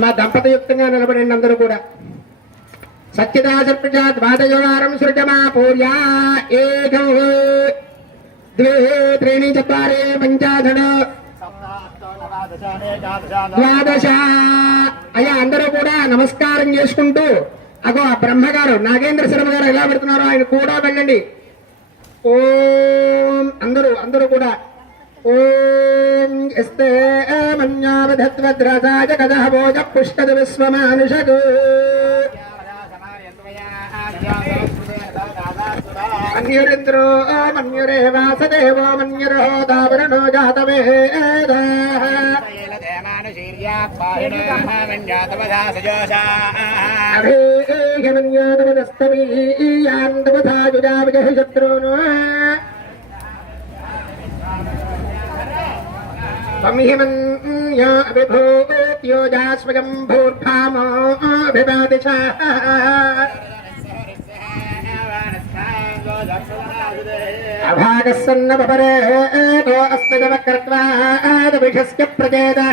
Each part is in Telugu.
మా దంపతయుక్తంగా నిలబడండి అందరూ కూడా. సత్యదాసర్పజాద్వాదయోగారం సృజమా పూర్యా ఏకం ద్వే త్రీణి చత్వారే పంచాదశ ద్వాదశ. అయ్యా అందరూ కూడా నమస్కారం చేసుకుంటూ అగో ఆ బ్రహ్మగారు నాగేంద్ర శర్మ గారు ఎలా పెడుతున్నారో ఆయన కూడా వెళ్ళండి. ఓం అందరూ కూడా ఓం ఎస్తే మన్యావధత్వద్రసాయ కదః భోజ పుష్కద విశ్వమానుషకు మన్యురింద్రో మన్యురే వాసదేవో మన్యురో దావరణో జాతవేద శత్రును విభూత్యోజాస్వయం భూర్భామో వివాదిశ అభాగస్సన్నపరే అస్మిదవకర్త్వాదభిషస్య ప్రచేదః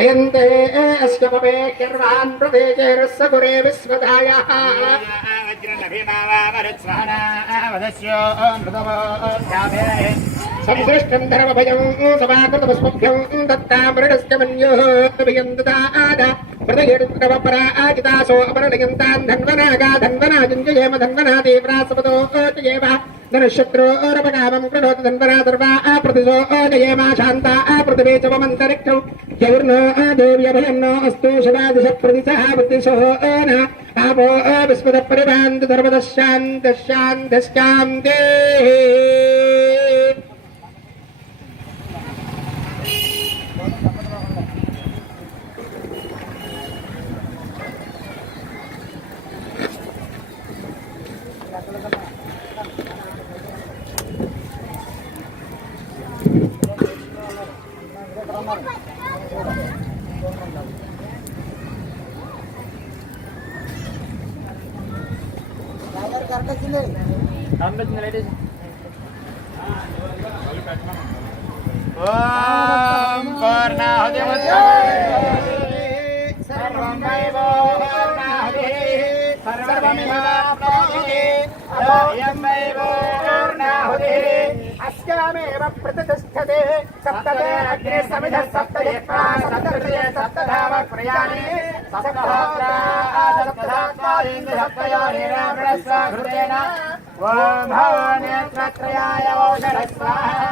అయంతే అస్య పవేర్వాన్ ప్రదేశేరస్య గురే విశ్వదాయః సంసృష్టం ధర్మభయం సమాకృతపుష్పభ్యం దత్తామృడస్య మన్యోః వియందదాద ప్రదయేడుపరాజితాసో అపరణయంతాన్ ధన్వనాగా ధన్వనాజంజయేమ ధన్వనా తీవ్రాసపదో జయేమ ధనుశత్రోరపకామం కృణోతు ధన్వనా సర్వా ప్రతిశో జయేమ శాంతా పృథివీ చవమంతరిక్షం యౌర్నో దేవ్యభయన్నో అస్తు శవాదిశ ప్రతిశః ప్రతిశో న ఆపో విస్మద పరిభాంతి ధర్మదశాంతశాంతశాంతే. అస్యామేవ ప్రతిష్టతే సప్తతే అగ్నే సమిధ సప్తతే సప్తతే సప్తధామ ప్రయాణే సప్తహాత్రా సప్తధాత్మారేంద్ర సప్తయోనిరామృతస్వాహృతేన ఓం భవానేత్రత్రయాయ ఓషధ స్వాహా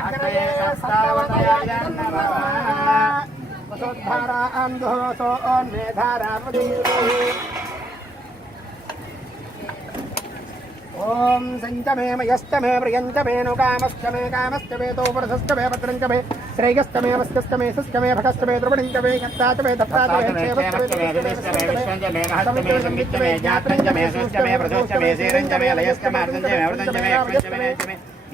అగ్నయే సప్తావతయాయ నమః వసుధారా అంధోతో మేధారాపతి. ఓం సంచమే మయస్తమే ప్రియంచమే నుకామస్తమే కామస్తమే తోపరసస్తమే భద్రంచమే శ్రేయస్తమే వస్తస్తమే సుస్తమే భగస్తమే ద్రవణించమే యత్తాచమే దత్తాచమే క్షేమస్తమే విశ్వంచమే మహస్తమే సంవిచ్చమే జాత్రంచమే సుష్టమే ప్రదోష్టమే శీరంచమే లయస్తమే అర్ధంచమే అర్ధంచమే అక్షంచమే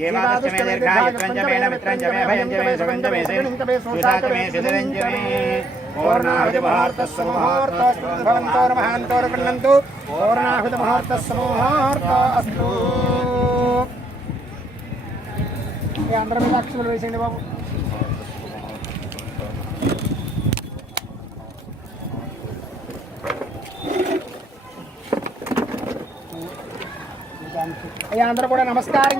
జీవాదశ్చమే దీర్ఘాయుత్రంచమే నమిత్రంచమే భయంచమే సుగంచమే శీరంచమే సుషాచమే శిధిరంచమే పూర్ణాహుతి ముహూర్తస్సు ముహూర్తస్తు భవంతోర్ మహాంతోర్ గృహంతు పూర్ణాహుతి ముహూర్తస్సు ముహూర్త అస్తు. అందరం మీద అక్షులు వేసేయండి బాబు. అందరూ కూడా నమస్కారం.